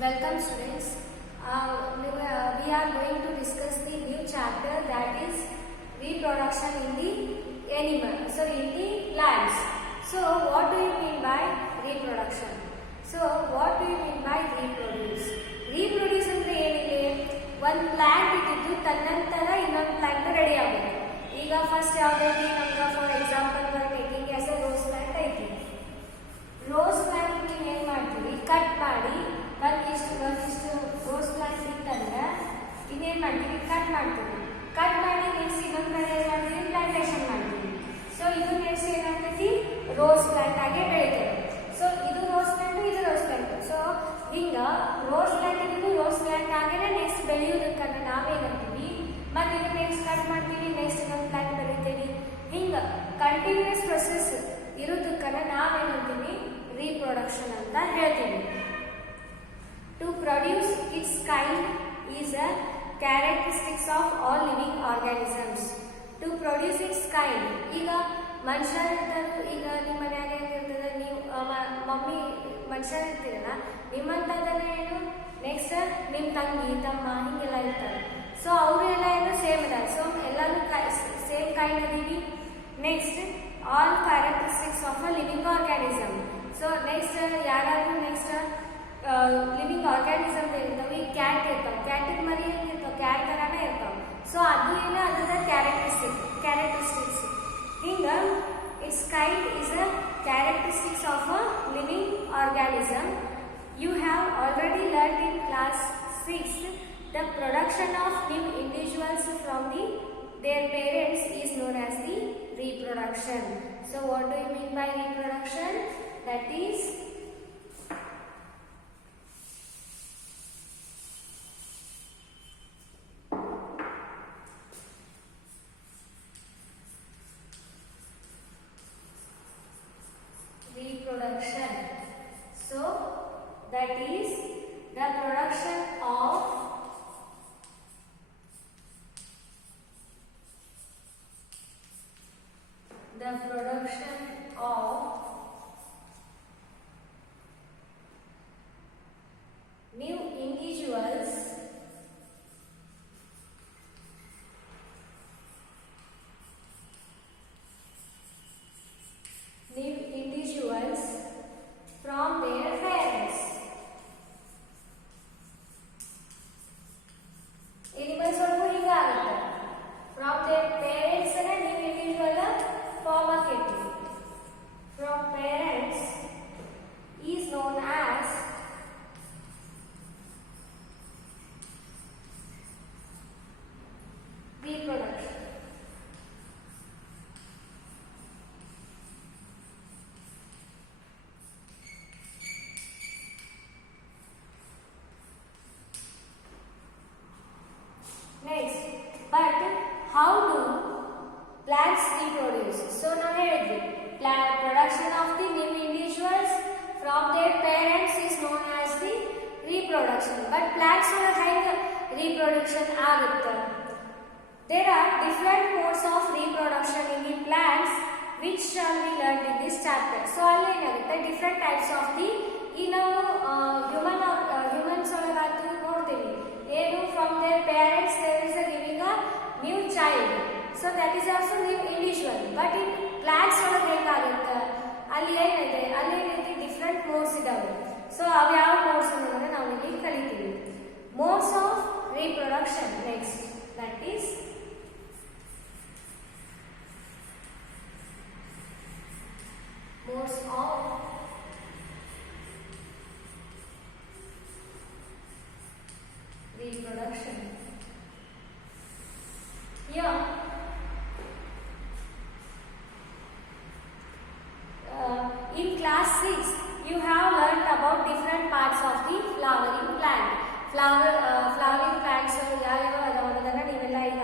Welcome students. We are going to discuss the new chapter, that is reproduction in the animal, in the plants. So what do you mean by reproduction? So what do you mean by reproduce? Reproduce ಅಂದ್ರೆ ಏನಿದೆ? ಒಂದು ಪ್ಲಾಂಟ್ ಇದ್ದು ತನ್ನಂತರ ಇನ್ನೊಂದು plant ready ಆಗಬೇಕು. ಈಗ ಫಸ್ಟ್ ಯಾವುದೈತಿ ನಮ್ಗೆ for example taking as A rose plant ಐತಿ. ರೋಸ್ ಪ್ಲಾಂಟ್ ನೀವು ಏನು ಮಾಡ್ತೀವಿ, ಕಟ್ ಮಾಡಿ ಒಂದಿಷ್ಟು ರೋಸ್ ಪ್ಲಾಂಟ್ ಇತ್ತಂದ್ರೆ ಇನ್ನೇನು ಮಾಡ್ತೀವಿ, ಕಟ್ ಮಾಡ್ತೀವಿ. ಕಟ್ ಮಾಡಿ ನೆಕ್ಸ್ಟ್ ಇನ್ನೊಂದು ಕಡೆ ಏನು ಮಾಡ್ತೀವಿ, ಪ್ಲಾಂಟೇಶನ್ ಮಾಡ್ತೀವಿ. ಸೊ ಇದು ನೆಕ್ಸ್ಟ್ ಏನಾಗ್ತೈತಿ, ರೋಸ್ ಪ್ಲಾಂಟ್ ಆಗಿ ಬೆಳಿತೇವೆ. ಸೊ ಇದು ರೋಸ್ ಪ್ಲಾಂಟ್, ಇದು ರೋಸ್ ಪ್ಲಾಂಟ್. ಸೊ ಹಿಂಗ ರೋಸ್ ಪ್ಲಾಂಟ್ ಇದು ರೋಸ್ ಪ್ಲಾಂಟ್ ಆಗೇನೆ ನೆಕ್ಸ್ಟ್ ಬೆಳೆಯೋದಕ್ಕನ್ನ ನಾವೇನಂತೀವಿ, ಮತ್ತೆ ಇದು ನೆಕ್ಸ್ಟ್ ಕಟ್ ಮಾಡ್ತೀವಿ, ನೆಕ್ಸ್ಟ್ ಇನ್ನೊಂದು ಪ್ಲಾಂಟ್ ಬೆಳಿತೀವಿ. ಹಿಂಗ ಕಂಟಿನ್ಯೂಸ್ ಪ್ರೊಸೆಸ್ ಇರೋದಕ್ಕನ್ನ ನಾವೇನಂತೀವಿ, reproduction ಅಂತ ಹೇಳ್ತೀವಿ. To produce its kind is a characteristics of all living organisms. To produce its kind, ಈಗ ಮನುಷ್ಯರು ಇರ್ತಾರೆ. ಈಗ ನಿಮ್ಮ ಮನ್ಯಾಗ ಹೆಂಗಿರ್ತದೆ, ನೀವು ಮಮ್ಮಿ ಮನುಷ್ಯರು ಇರ್ತೀರಲ್ಲ, ನಿಮ್ಮಂಥದ್ದನ್ನ ಏನು ನೆಕ್ಸ್ಟ್ ನಿಮ್ಮ ತಂಗಿ ತಮ್ಮ ಹಿಂಗೆಲ್ಲ ಇರ್ತಾರೆ. ಸೊ ಅವರೆಲ್ಲ ಏನು ಸೇಮ್ ಇದ್ದಾರೆ. ಸೊ ಎಲ್ಲರೂ ಸೇಮ್ ಕೈಂಡ್ ಅದೀವಿ. Next all characteristics of a living organism. So next ಯಾರಾದ್ರೂ ನೆಕ್ಸ್ಟ್ ಲಿವಿಂಗ್ ಆರ್ಗ್ಯಾನಿಸಮ್ ಇರ್ತಾವೆ. ಈ ಕ್ಯಾಟ್ ಇರ್ತಾವೆ, ಕ್ಯಾಟಿಗೆ ಮರಿ ಹೆಂಗಿರ್ತಾವೆ, ಕ್ಯಾಟ್ ಥರನೇ ಇರ್ತಾವೆ. ಸೊ ಅದು ಏನು, ಅದರ ಕ್ಯಾರೆಕ್ಟರಿಸ್ಟಿಕ್ಸ್ ಹಿಂಗ it's kind is a characteristics of a living organism. You have already learn in class 6 the production of new individuals from their parents is known as the reproduction. So what do you mean by reproduction? That is reproduction. So that is the production of new individuals from their parents. Animals also hingagutte, from their parents and new individual form aketi. From parents is known as reproduction. Next, but how do plants reproduce? So now ಹೇಳಿದ್ವಿ, production of the new individuals from their parents is known as the reproduction. But plants ಒಳಗೆ ಹೆಂಗೆ reproduction ಆಗುತ್ತೆ? There are different modes of reproduction in the plants which shall be learned in this chapter. So ಅಲ್ಲಿ ಏನಾಗುತ್ತೆ, different types of the ಈ ನಾವು humans ಒಳಗಾತು ನೋಡ್ತೀವಿ ಏನು, from their parents there is a giving a new child. So that is also new individual. But in plants ಒಳಗೆ ಹೇಗಾಗುತ್ತೆ, ಅಲ್ಲಿ ಏನೈತೆ ಡಿಫ್ರೆಂಟ್ ಮೋಡ್ಸ್ ಇದಾವೆ. ಸೊ ಅವು ಯಾವ ಮೋಡ್ಸ್ ಅನ್ನೋದನ್ನ ನಾವು ಇಲ್ಲಿ ಕಲಿತೀವಿ. Modes of reproduction. Next that is modes of reproduction. Here in class 6 you have learned about different parts of the flowering plant. Flowering plants ಯಾವ್ಯಾವ ಅದಾವ ಅನ್ನೋದನ್ನ ನೀವೆಲ್ಲ ಈಗ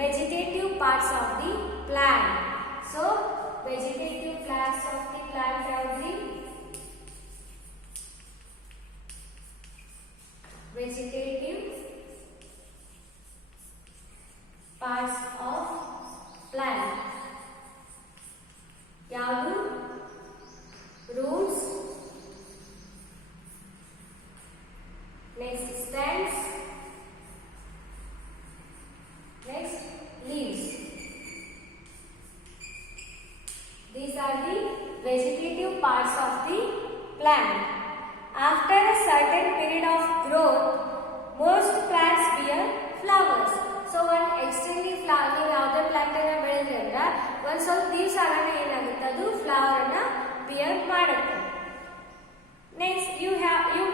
vegetative parts of the plant. So vegetative parts of the plant are the vegetative parts of plant. ಯಾವುದು roots, next stems, next leaves. These are the vegetative parts of the plant. After a certain period of growth, most plants bear flowers. So one extremely flower, ನೀವು ಯಾವುದೇ ಪ್ಲಾಂಟ್ ಅನ್ನ ಬೆಳೆದ್ರಿ ಅಂದ್ರೆ ಒಂದು ಸ್ವಲ್ಪ ದಿವಸ ಆಗೋಣ ಏನಾಗುತ್ತೆ ಅದು ಫ್ಲವರ್ ಅನ್ನ ಬಿಯರ್ ಮಾಡುತ್ತೆ. Next you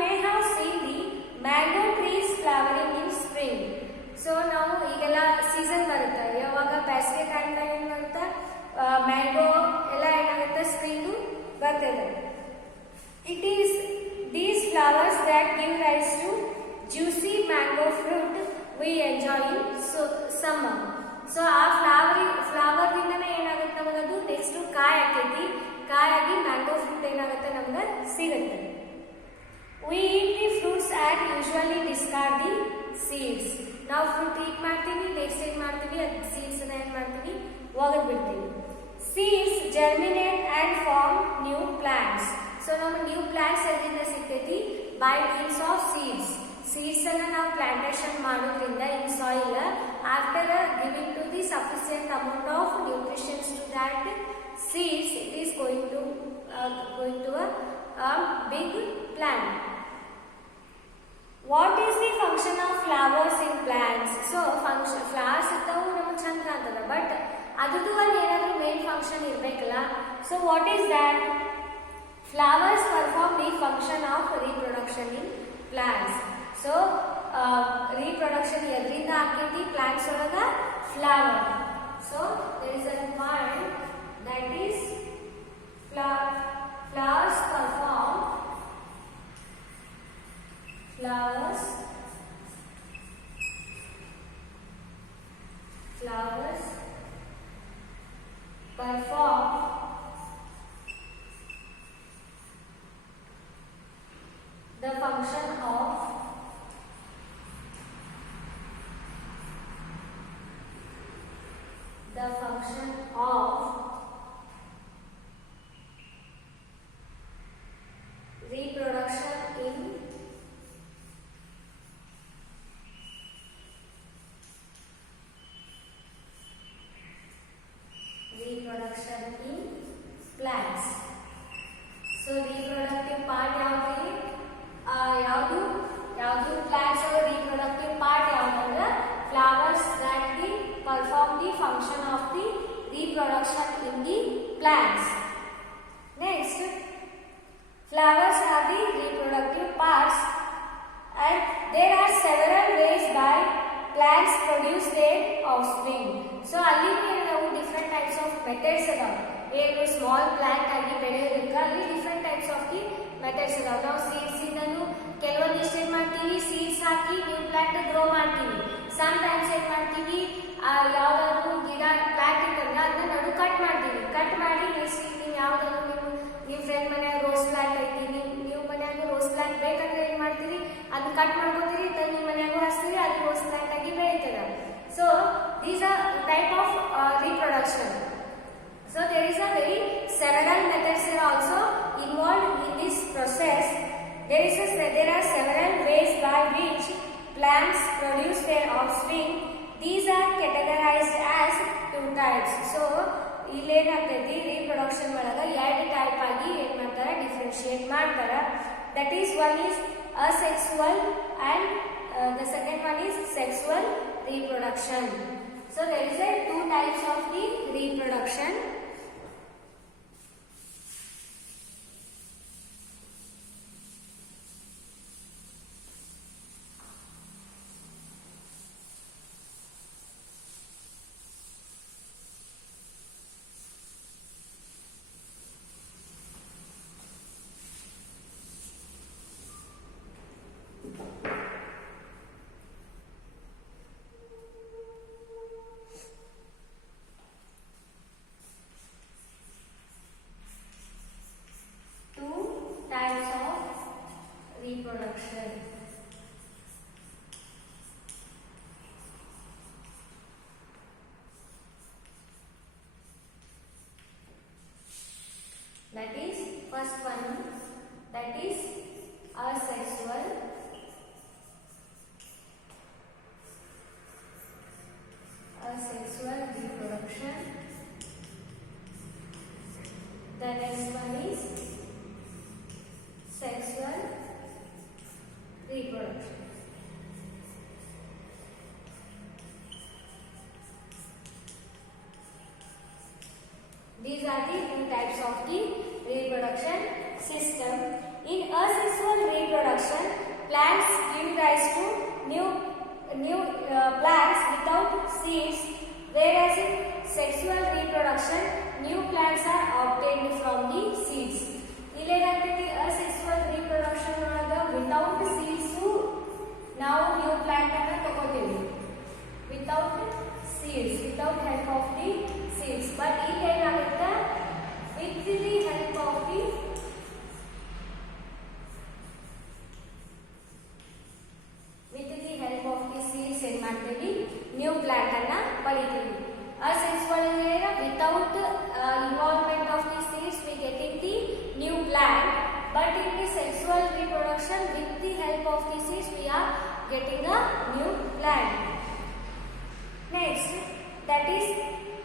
may have seen the mango trees flowering in spring. So ನಾವು ಈಗೆಲ್ಲ ಸೀಸನ್ ಬರುತ್ತೆ, ಯಾವಾಗ ಬೇಸಿಗೆ ಟೈಮ್ನಾಗ ಏನು ಬರುತ್ತೆ ಮ್ಯಾಂಗೋ ಎಲ್ಲ ಏನಾಗುತ್ತೆ ಸ್ಪ್ರಿಂಗು ಬರ್ತದೆ. It is these flowers that give rise to juicy mango fruit we enjoy in summer. So ಆ ಫ್ಲವರ್ ದಿಂದನೇ ಏನಾಗುತ್ತೆ ನಮಗೆ ಅದು ನೆಕ್ಸ್ಟ್ ಕಾಯಿ ಆಕೈತಿ, ಕಾಯಾಗಿ ಮ್ಯಾಂಗೋ ಫ್ರೂಟ್ ಏನಾಗುತ್ತೆ ನಮ್ಗೆ ಸಿಗುತ್ತೆ. We eat the fruits and usually discard the seeds. ನಾವು ಫ್ರೂಟ್ ಈಟ್ ಮಾಡ್ತೀವಿ, ನೆಕ್ಸ್ಟ್ ಏನ್ ಮಾಡ್ತೀವಿ ಅದು ಸೀಡ್ಸ್ ಅನ್ನ ಏನ್ ಮಾಡ್ತೀವಿ ಒಗೆದು ಬಿಡ್ತೀವಿ. Seeds germinate and form new plants. So ನಮಗೆ ನ್ಯೂ ಪ್ಲಾಂಟ್ಸ್ ಎಲ್ಲಿಂದ ಸಿಗ್ತೈತಿ by means of seeds. Seeds ಅನ್ನ ನಾವು ಪ್ಲಾಂಟೇಶನ್ ಮಾಡೋದ್ರಿಂದ in soil after giving to the sufficient amount of nutritions to that seeds, it is going to a big plant. What is the function of flowers in plants? So function flowers ಇದ್ದವು ನಮಗೆ ಚಂದ ಕಾಣ್ತದ, ಬಟ್ ಅದರದ್ದು ಒಂದು ಏನಾದರೂ main function ಇರಬೇಕಲ್ಲ. So what is that? Flowers perform the function of reproduction in plants. So reproduction ಎದರಿಂದ ಆಗ್ತೈತಿ plants ಒಳಗ flower. So there is a point that is flowers perform the function of reproduction in plants. So reproductive part ಯಾವುದು plants reproductive part ಯಾವುದು flowers that perform the function of the reproduction in the plants. Next, flowers are the reproductive parts and there are several ways by plants produce their offspring. So ಅಲ್ಲಿ ನಾವು different types of methods ಅದಾವ. ಏನು small plant ಆಗಿ ಬೆಳೆಯೋದಕ್ಕೆ ಅಲ್ಲಿ different types of the methods ಇದಾವೆ. ನಾವು ಸೀಡ್ಸ್ ಇಂದನು ಕೆಲವೊಂದಿಷ್ಟು ಏನ್ ಮಾಡ್ತೀವಿ ಸೀಡ್ಸ್ ಹಾಕಿ ನ್ಯೂ ಪ್ಲಾಂಟ್ ಗ್ರೋ ಮಾಡ್ತೀವಿ. ಸಮ್ ಟೈಮ್ಸ್ ಏನ್ ಮಾಡ್ತೀವಿ ಯಾವ್ದಾದ್ರು ಗಿಡ ಪ್ಲಾಂಟ್ ಇತ್ತಂದ್ರೆ ಅದನ್ನ ನಡು ಕಟ್ ಮಾಡ್ತೀವಿ. ಕಟ್ ಮಾಡಿ ನೆಕ್ಸ್ಟ್ ನೀವು ಯಾವ್ದಾದ್ರು ನಿಮ್ಮ ಫ್ರೆಂಡ್ ಮನ್ಯಾಗ ರೋಸ್ ಪ್ಲಾಂಟ್ ಐತಿ, ನೀವು ಮನ್ಯಾಗ ರೋಸ್ ಪ್ಲಾಂಟ್ ಬೇಕಂದ್ರೆ ಏನ್ ಮಾಡ್ತೀರಿ ಅದನ್ನ ಕಟ್ ಮಾಡ್ಕೋತೀರಿ, ನಿಮ್ಮ ಮನ್ಯಾಗೂ ಹಚ್ತೀರಿ, ಅದು ರೋಸ್ ಪ್ಲಾಂಟ್ ಆಗಿ ಬೆಳೀತದ. So these are type of reproduction. So there is a very several methods are also involved in this process. There are several ways by which plants produce their offspring. These are categorized as two types. So ಇಲ್ಲೇನಾಗ್ತೈತಿ reproduction ಒಳಗ ಎರಡು ಟೈಪ್ ಆಗಿ ಏನ್ ಮಾಡ್ತಾರ ಡಿಫರೆನ್ಶಿಯೇಟ್ ಮಾಡ್ತಾರ. That is one is asexual and the second one is sexual reproduction. So there is a two types of the reproduction. First one, that is asexual reproduction. The next one is sexual reproduction. These are the two types of the reproduction system. In asexual reproduction, plants give rise to new plants without seeds, whereas in sexual reproduction, new plants are obtained from the seeds. Illegally asexual reproduction without seeds, now new plant without seeds, without help of the seeds. But with the help of the seeds and new plant anna palitivi. Asexual without involvement of the seeds we getting the new plant, but in the sexual reproduction with the help of the seeds we are getting a new plant. Next, that is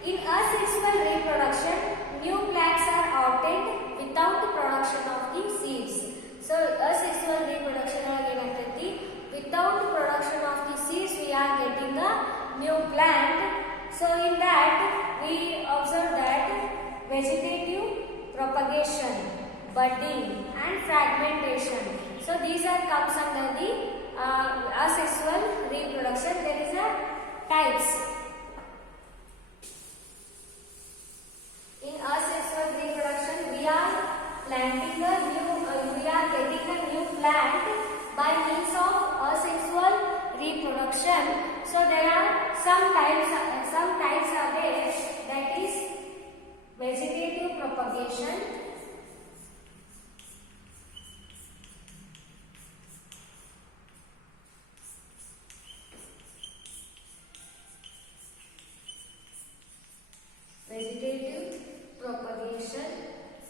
in asexual reproduction, new plants are obtained without the production of the seeds. So asexual reproduction without the production of the seeds we are getting a new plant. So in that we observe that vegetative propagation, budding and fragmentation. So these are comes under the asexual reproduction. There is a types. In asexual reproduction, we are getting a new plant by means of asexual reproduction. So there are some types are there, that is vegetative propagation,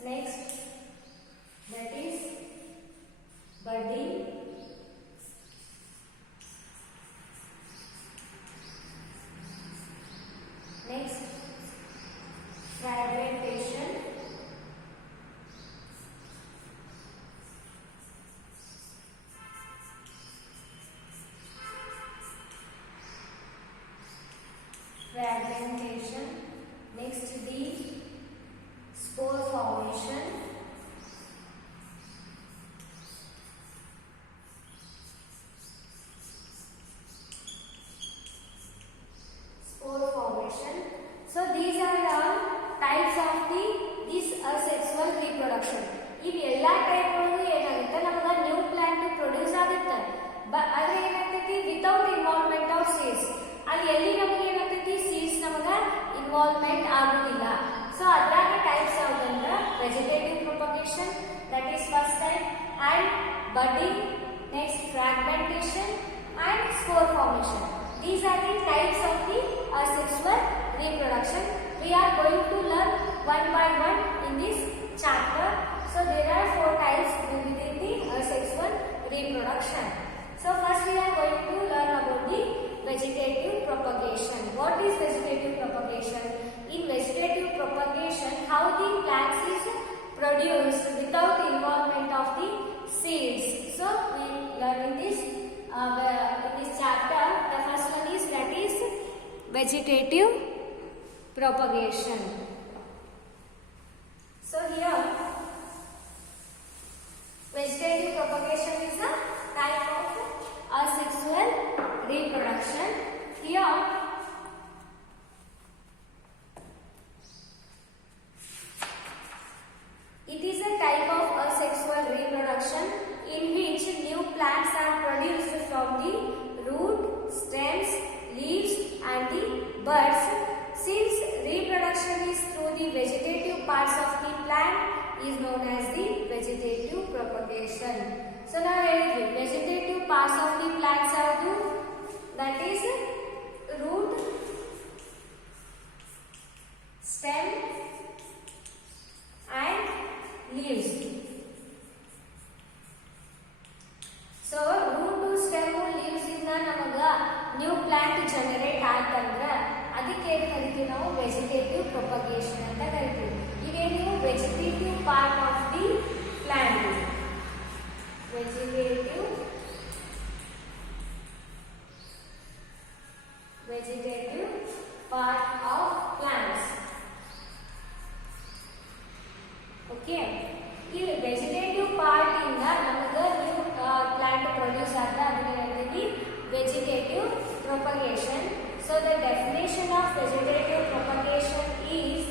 next that is budding, next fragmentation, next the spore formation, So these are the types of this asexual reproduction. If ಎಲ್ಲ ಟೈಪ್ ಒಳಗೂ ಏನಾಗುತ್ತೆ ನಮಗೆ new plant produce ಆಗುತ್ತೆ, ಆದರೆ ಏನಾಗ್ತೈತಿ without involvement of seeds. ಅಲ್ಲಿ ಎಲ್ಲಿ ನಮಗೆ ಏನಾಗ್ತೈತಿ ಸೀಡ್ಸ್ ನಮಗೆ ಇನ್ವಾಲ್ವ್ಮೆಂಟ್ ಆಗುದಿಲ್ಲ. ಸೊ ಅದ್ರಾಗ ಟೈಪ್ಸ್ ಯಾವ್ದಂದ್ರೆ vegetative propagation, that is first type, and budding, next fragmentation and spore formation. These are the types of the asexual reproduction. We are going to learn one by one in this chapter. So there are 4 types within the asexual reproduction. So first we are going to learn about the vegetative propagation. What is vegetative propagation? In vegetative propagation, how the plants is produced without involvement of the seeds. So we learn in this chapter. The first one is that is vegetative propagation. So here vegetative propagation is a type of asexual reproduction. Here it is a type of asexual reproduction in which new plants are produced from the root, stems, leaves and the buds. Since reproduction is through the vegetative parts of the plant, is known as the vegetative propagation. So now vegetative parts of the plants are the, that is root, stem and leaves. ಆಯ್ತಂದ್ರೆ ಅದಕ್ಕೆ ಏನು ಕರಿತೀವಿ ನಾವು vegetative propagation ಅಂತ ಕರಿತೀವಿ. ಇವೇನು vegetative part of the plant, vegetative part of plants. Okay, ಈ vegetative part ಇಂದ ನಮಗೆ ನ್ಯೂ ಪ್ಲಾಂಟ್ ಪ್ರೊಡ್ಯೂಸ್ ಆದ್ರೆ ಅದನ್ನ ಹೇಳ್ತೀವಿ vegetative propagation. So the definition of vegetative propagation is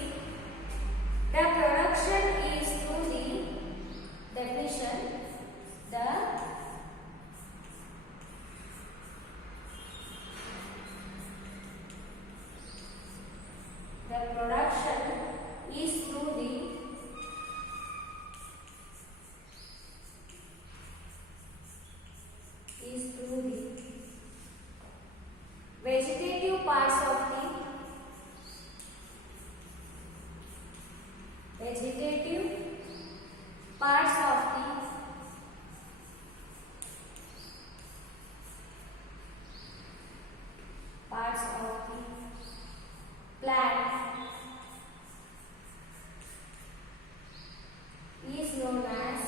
the production is through the definition the production is through the vegetative parts of the vegetative parts of the plant is known as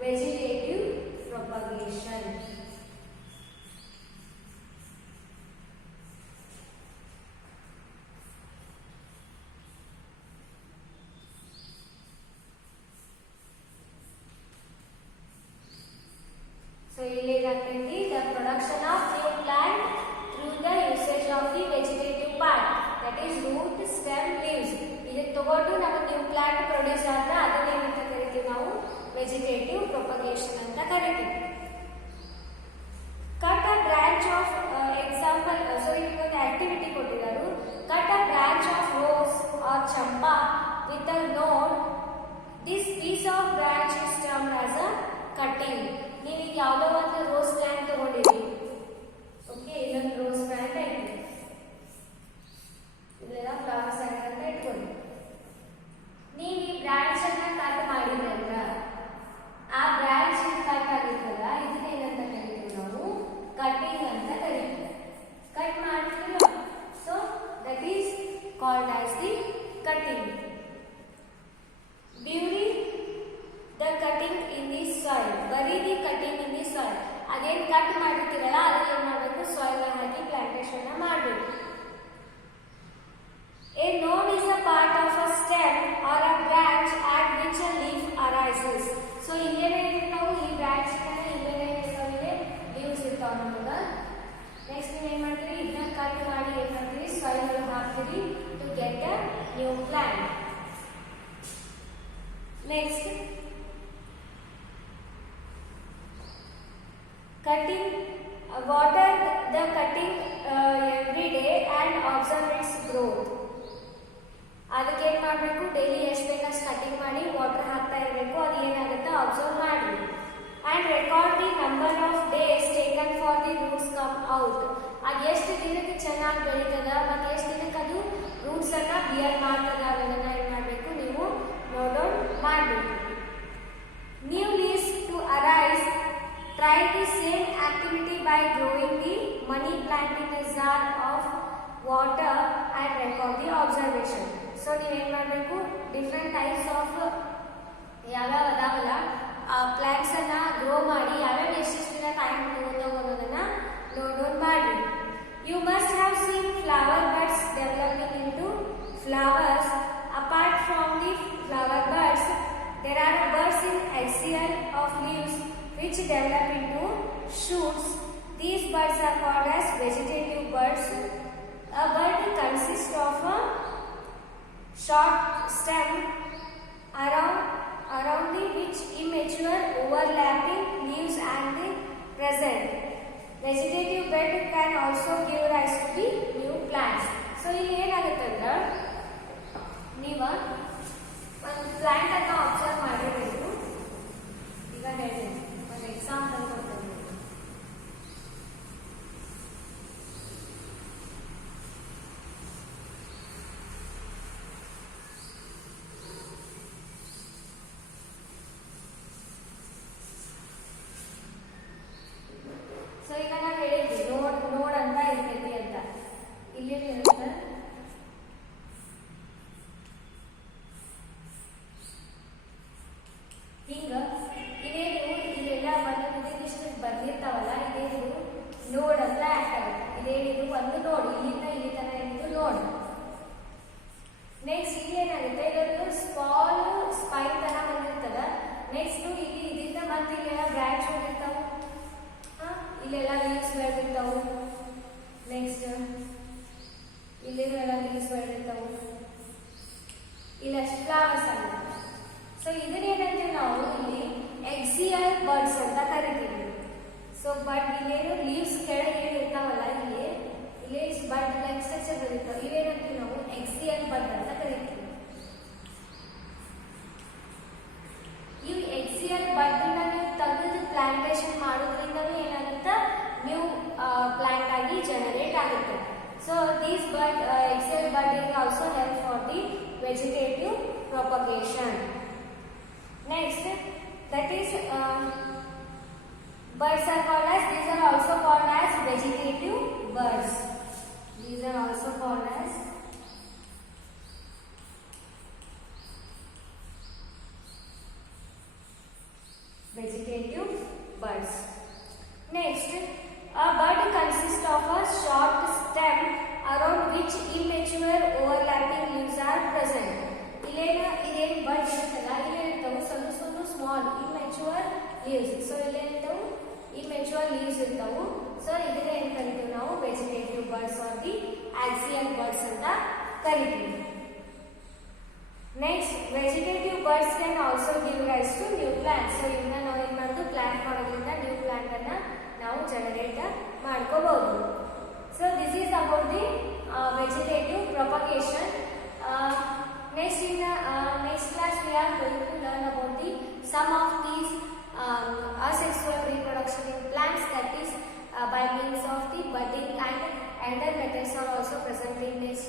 vegetative propagation. So, the production of new plant through the usage of the vegetative part, that is root, stem, leaves. ಇದಕ್ಕೆ ತಗೊಂಡು ನಾವು new plant produce ಆದ್ರೆ ಅದನ್ನ ಏನಂತ ಕರಿತೀವಿ ನಾವು vegetative propagation ಅಂತ ಕರಿತೀವಿ. Cut a branch of example, ಒಂದು activity ಕೊಟ್ಟಿದ್ದಾರೆ. Cut a branch of rose or champa with a node. This piece of branch is termed as a cutting. ನೀವು ಯಾವುದೋ ಒಂದು ರೋಸ್ ಪ್ಲಾಂಟ್ ತಗೊಂಡಿದ್ದೀವಿ. ಓಕೆ, ಇಲ್ಲೊಂದು ರೋಸ್ ಪ್ಲಾಂಟ್ ಐತಿ, ಇದೆಲ್ಲ ಫ್ಲವರ್ಸ್ ಅಂತ ಇಟ್ಕೊಳ್ಳಿ. ನೀವು ಈ ಬ್ರಾಂಚ್ ಅನ್ನ ಕಟ್ ಮಾಡಿದ್ರೆ ಆ ಬ್ರಾಂಚ್ ಕಟ್ ಆಗಿರ್ತದ, ಇದನ್ನ ಏನಂತ ಕರಿತೀವಿ ನಾವು ಕಟ್ಟಿಂಗ್ ಅಂತ ಕರಿತೀವಿ. ಕಟ್ ಮಾಡ್ತೀವಿ, so that is called as the cutting. Bury the cutting in the soil. Bury the cutting in the soil. ಅದೇನು ಕಟ್ ಮಾಡಿರ್ತೀರಲ್ಲ ಅದನ್ನ ಏನು ಮಾಡಬೇಕು, ಸಾಯಿಲ್ ಹಾಕಿ ಪ್ಲಾಂಟೇಶನ್ ಮಾಡಬೇಕು. A node is a part of a stem or a branch at which a leaf arises. So ಇಲ್ಲೇನೇ ನಾವು ಈ ಬ್ರಾಂಚ್ ಇಲ್ಲೇನೇ ಲೀವ್ಸ್ ಇರ್ತಾವ ನಮಗೆ. ನೆಕ್ಸ್ಟ್ ನೀವು ಏನು ಮಾಡ್ತೀರಿ, ಇದನ್ನ ಕಟ್ ಮಾಡಿ ಏನು ಮಾಡ್ತೀರಿ, ಸಾಯಿಲ್ ಒಳಗೆ ಹಾಕ್ತೀರಿ to get a new plant. Next cutting, water the cutting every day and observe its growth. ಅದಕ್ಕೆ ಏನು ಮಾಡಬೇಕು, ಡೈಲಿ ಎಷ್ಟು ಬೇಕಷ್ಟು ಕಟಿಂಗ್ ಮಾಡಿ ವಾಟರ್ ಹಾಕ್ತಾ ಇರಬೇಕು. ಅದು ಏನಾಗುತ್ತೆ ಅಬ್ಸರ್ವ್ ಮಾಡಿ. And record the number of days taken for the roots come out. ಅದು ಎಷ್ಟು ದಿನಕ್ಕೆ ಚೆನ್ನಾಗಿ ಬೆಳೀತದ ಮತ್ತು ಎಷ್ಟು ದಿನಕ್ಕೆ ಅದು ರೂಟ್ಸ್ ಅನ್ನ ಬಿಯರ್ ಮಾಡ್ತದ ಅದನ್ನ ಏನು ಮಾಡಬೇಕು, ನೀವು ನೋಟ್ ಡೌನ್ ಮಾಡಬೇಕು. New leaves to arise. Try the same activity by growing the money plant in a jar of water and record the observation. So ನೀವು ಏನು ಮಾಡಬೇಕು, ಡಿಫ್ರೆಂಟ್ ಟೈಪ್ಸ್ ಆಫ್ ಯಾವ್ಯಾವ ಅದಾವಲ್ಲ ಆ ಪ್ಲಾಂಟ್ಸ್ ಅನ್ನ ಗ್ರೋ ಮಾಡಿ ಯಾವ್ಯಾವ ಎಷ್ಟೆಷ್ಟು ದಿನ ಟೈಮ್ ಅನ್ನೋದನ್ನ ನೋಟ್ ಡೌನ್ ಮಾಡಿ. You must have seen flower buds developing into flowers. Apart from the flower buds there are buds in axial of leaves which develop into shoots. These buds are called as vegetative buds. A bud consists of a short stem around the which immature overlapping leaves and the present. Vegetative bud can also give rise to the new plants. So ಇಲ್ಲಿ ಏನಾಗುತ್ತಂದ್ರೆ ನೀವು ಒಂದು ಪ್ಲಾಂಟ್ ಅನ್ನು ಅಬ್ಸರ್ವ್ ಮಾಡಿರಬೇಕು. ಈಗ ಹೇಳ್ತೀನಿ ಒಂದು ಎಕ್ಸಾಂಪಲ್ ಕೊಡ್ತೀನಿ. ಮತ್ತು ಇಲ್ಲೆಲ್ಲ ಬ್ರಾಂಚ್ ಬೆಳೆದಿರ್ತಾವೆ, ಇಲ್ಲೆಲ್ಲ ಲೀವ್ಸ್ ಬೆಳೆದಿರ್ತಾವೆ. ನೆಕ್ಸ್ಟ್ ಇಲ್ಲೇನು ಎಲ್ಲ ಲೀವ್ಸ್ ಬೆಳೆದಿರ್ತಾವೆ, ಇಲ್ಲ ಫ್ಲವರ್ಸ್ ಆಗಿದೆ. ಸೊ ಇದನ್ನೇನಂದ್ರೆ ನಾವು ಇಲ್ಲಿ ಎಕ್ಸಿಯಲ್ ಬರ್ಡ್ಸ್ ಅಂತ ಕರಿತೀವಿ. ಸೊ ಬಟ್ ಇಲ್ಲೇನು ಲೀವ್ಸ್ ಕೆಳಗೆ ಏನು ಇರ್ತಾವಲ್ಲ, ಇಲ್ಲಿ ಬಡ್ ಲೈಕ್ ಸ್ಟ್ರಕ್ಚರ್ ಬರುತ್ತವೆ, ಇವೇನಂತೀವಿ ನಾವು ಎಕ್ಸಿಯಲ್ ಬಡ್ ಅಂತ ಕರಿತೀವಿ. ಇವು ಎಕ್ಸಿಯಲ್ ಬಡ್ ನೀವು ತೆಗೆದು ಪ್ಲಾಂಟೇಶನ್ ಮಾಡೋದ್ರಿಂದನೂ ಏನಾಗುತ್ತೆ, ನ್ಯೂ ಪ್ಲಾಂಟ್ ಆಗಿ ಜನರೇಟ್ ಆಗುತ್ತೆ. So these bud axial bud is also help for the vegetative propagation. Next, that is birds are called as, these are also called as vegetative birds. These are also called as vegetative birds. Next, a bud consists of a short stem around which immature overlapping leaves are present. ಇದೇನು ಬಡ್ ಇರುತ್ತಲ್ಲ, ಇಲ್ಲೇನಿರ್ತಾವೆ ಸ್ವಲ್ಪ small immature leaves. So ಇಲ್ಲೇನಿರ್ತಾವೆ immature leaves ಇರ್ತಾವೆ. So ಇದನ್ನ ಏನು ಕರಿತೀವಿ ನಾವು vegetative birds or the axial birds ಅಂತ ಕರಿತೀವಿ. Next, vegetative birds can also give rise to new plant. So ಇವನ್ನ ನಾವು ಏನು ಮಾಡೋದು, ಪ್ಲಾಂಟ್ ಮಾಡೋದ್ರಿಂದ ನ್ಯೂ ಪ್ಲಾಂಟ್ ಅನ್ನ ನಾವು ಜನರೇಟ್ ಮಾಡ್ಕೋಬಹುದು. So this is about the vegetative propagation. Next in the next class we are going to learn about the some of these asexual reproduction in plants, that is by means of the budding, and other methods are also present in this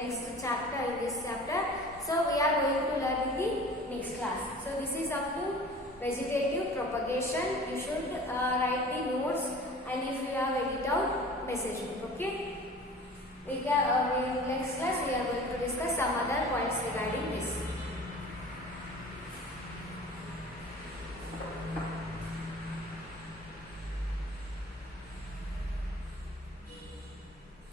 next chapter, in this chapter. So we are going to learn in the next class. So this is up to vegetative propagation. You should write the notes, and if you have any doubt, message me. Okay. In next class we are going to discuss some other points regarding